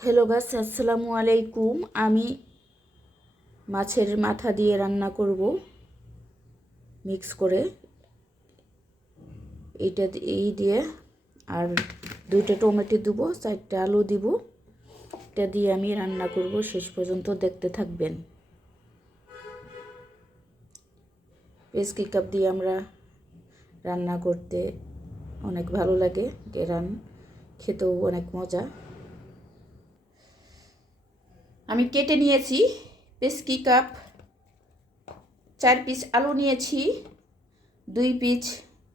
Hello guys, আসসালামু আলাইকুম। আমি মাছের মাথা দিয়ে রান্না করব মিক্স করে। এই দিয়ে আর 2টা টমেটো দেব, 4টা আলু দিব। এটা দিয়ে আমি রান্না করব, শেষ পর্যন্ত দেখতে থাকবেন। পেস্কি কাপ দিয়ে আমরা রান্না করতে অনেক ভালো লাগে, খেতেও অনেক মজা। আমি কেটে নিয়েছি পেস্কি কাপ, 4 পিস আলু নিয়েছি, 2 পিস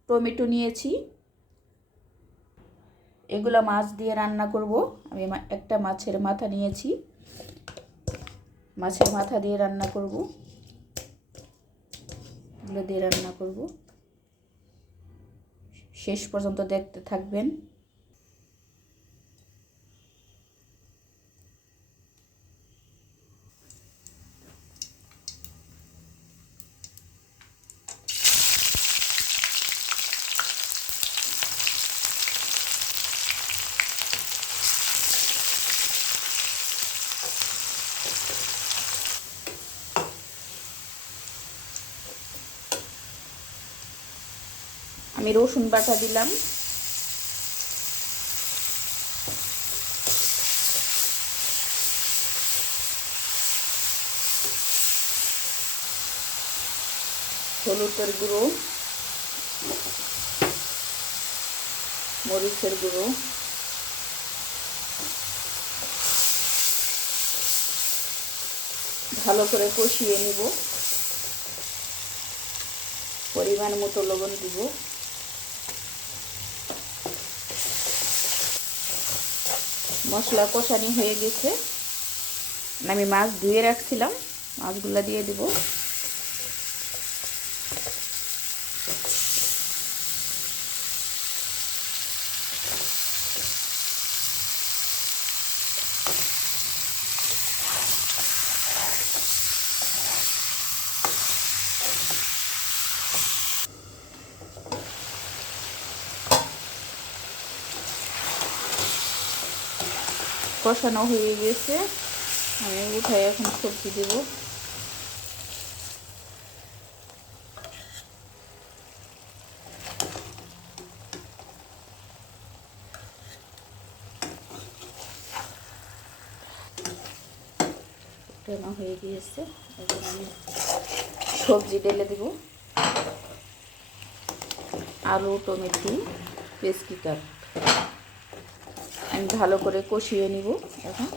টমেটো নিয়েছি। এগুলো মাছ দিয়ে রান্না করব। আমি একটা মাছের মাথা নিয়েছি, মাছের মাথা দিয়ে রান্না করব। এগুলো দিয়ে রান্না করব, শেষ পর্যন্ত দেখতে থাকবেন। আমি রসুন বাটা দিলাম, হলুদের গুঁড়ো, মরিচের গুঁড়ো, ভালো করে কষিয়ে নিব। পরিমাণ মতো লবণ দিব। মশলা কষানি হয়ে গেছে। আমি মাছ ধুয়ে রাখছিলাম, মাছগুলা দিয়ে দিব। কষানো হয়ে গেছে, আমি উঠাই এখন সবজি দেব। কষানো হয়ে গিয়েছে, এখন আমি সবজি ঢেলে দেব। আলু, টমেটো, পেস্কি কাপ আমি ভালো করে কষিয়ে নিব। এখন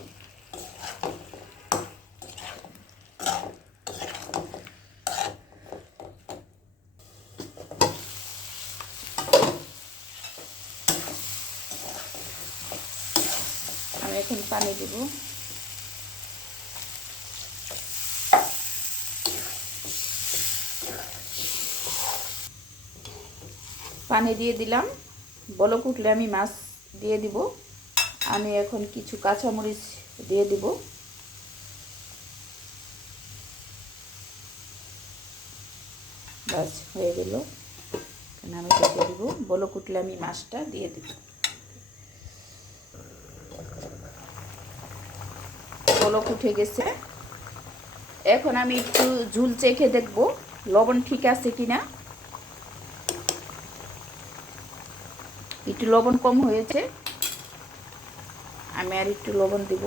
আমি পানি দেব। পানি দিয়ে দিলাম, বলক উঠলে আমি মাছ দিয়ে দিব। আমি এখন কিছু কাঁচামরিচ দিয়ে দিব। বাস হয়ে গেল, আমি ঢেকে দিব। বলক উঠলে আমি মাছটা দিয়ে দিব। বলক উঠে গেছে, এখন আমি একটু ঝুল চেখে দেখব লবণ ঠিক আছে কিনা। একটু লবণ কম হয়েছে, আমি আর একটু লবণ দিব।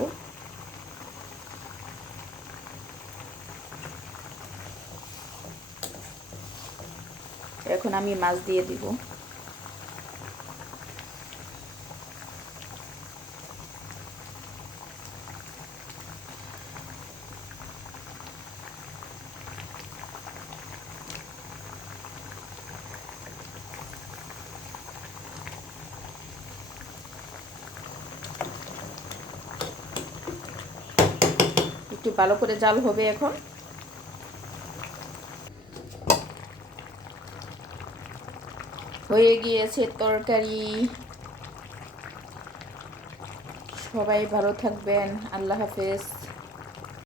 এখন আমি মাছ দিয়ে দিব। একটু ভালো করে জাল হবে। এখন হয়ে গিয়েছে তরকারি। সবাই ভালো থাকবেন, আল্লাহ হাফেজ।